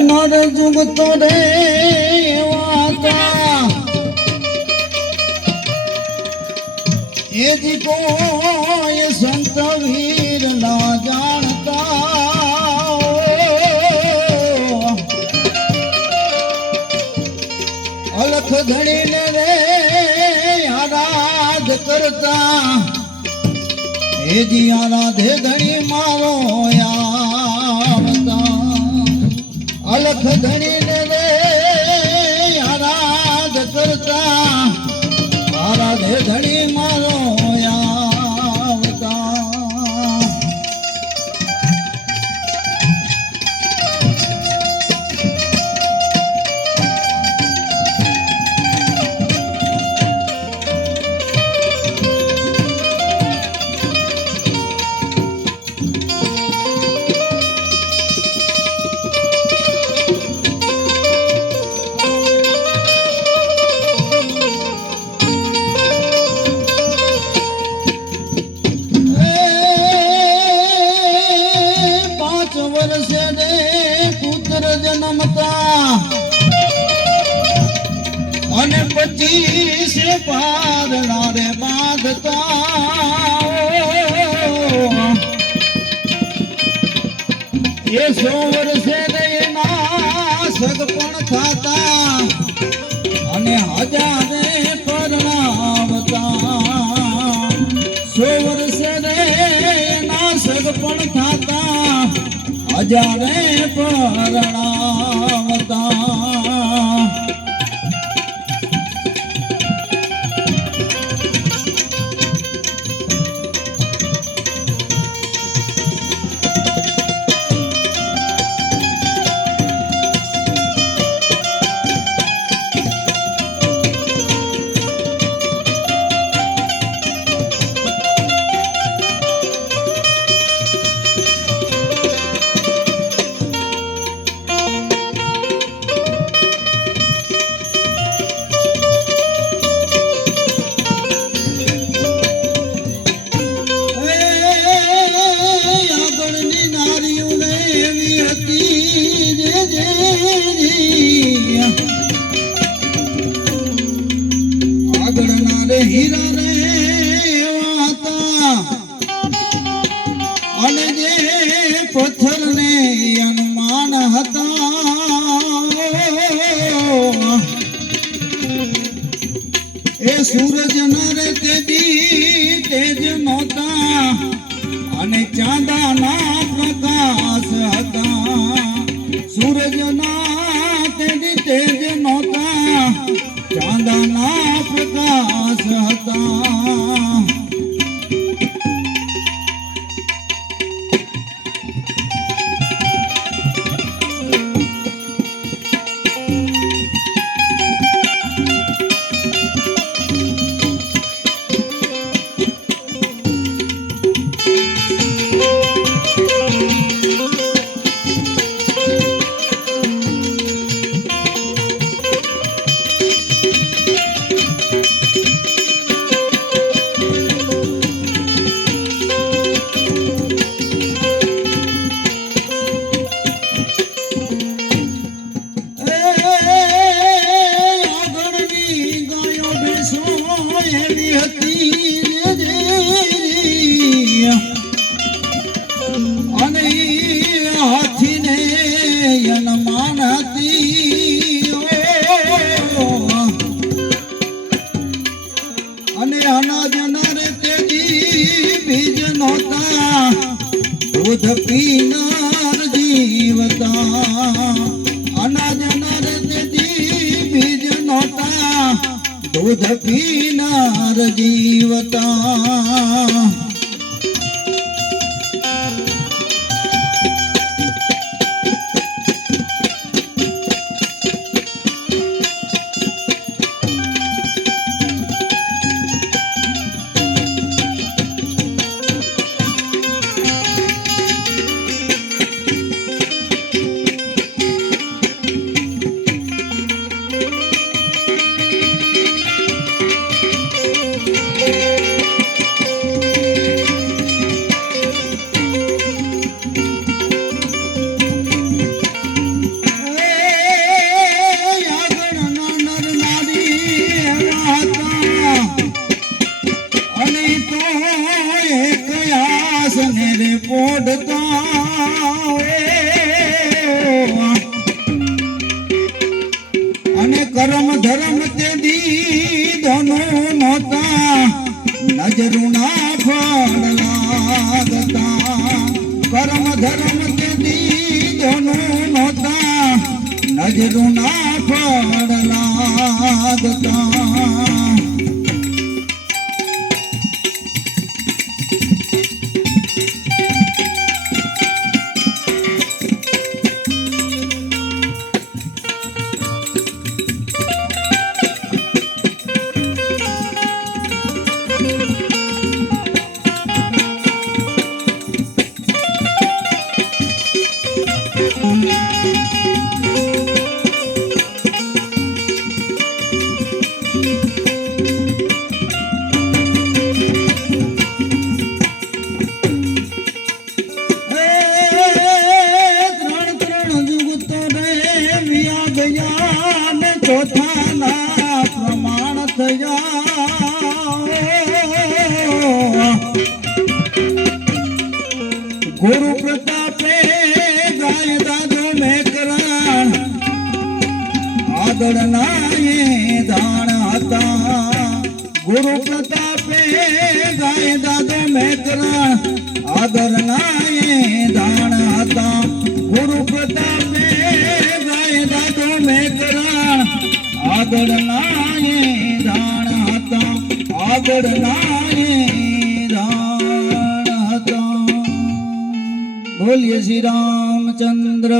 નર જુગતો રે વાતા એ જી કોઈ સંત વીર ના જાણતા અલખ ધણીને રે આરાધ કરતા એ જી આરાધે ધણી મારો આવતા અલખ ધણીને રે આરાધ કરતા આરાધે ધણી મારો આવતા અને 25 પારણા રે બાંધતા એ 100 વર્ષે એના સગપણ થતા અને હજારે પરણાવતા 100 વર્ષે એના સગપણ થતા હજારે પરણાવતા હીરા રે વાતા અને જે પથ્થર ને અનુમાન હતા એ સૂરજ નરે તેજ નહોતા અને ચાંદાના પ્રકાશ હતા સૂરજ ના તેજ નહોતા ચાંદાના પ્રકાશ હતા दूध पीनार जीवता अनाज नर बीज नोता दूध पीनार जीवता હાજરું ના ફળ લાગતા ચોથાના પ્રમાણ થયા ગુરુ પ્રતાપે ગાય દાદો મેકરણ આગળ નાએ દાણ હતા ગુરુ પ્રતાપે ગાય દાદો મેકરણ આગળ નાએ દાણ હતા ગુરુ પ્રતાપે ગાય દાદો મેકરણ આગળ નાએ દાણ હતા આગળ નાએ દાણ હતા બોલીએ શ્રી રામચંદ્ર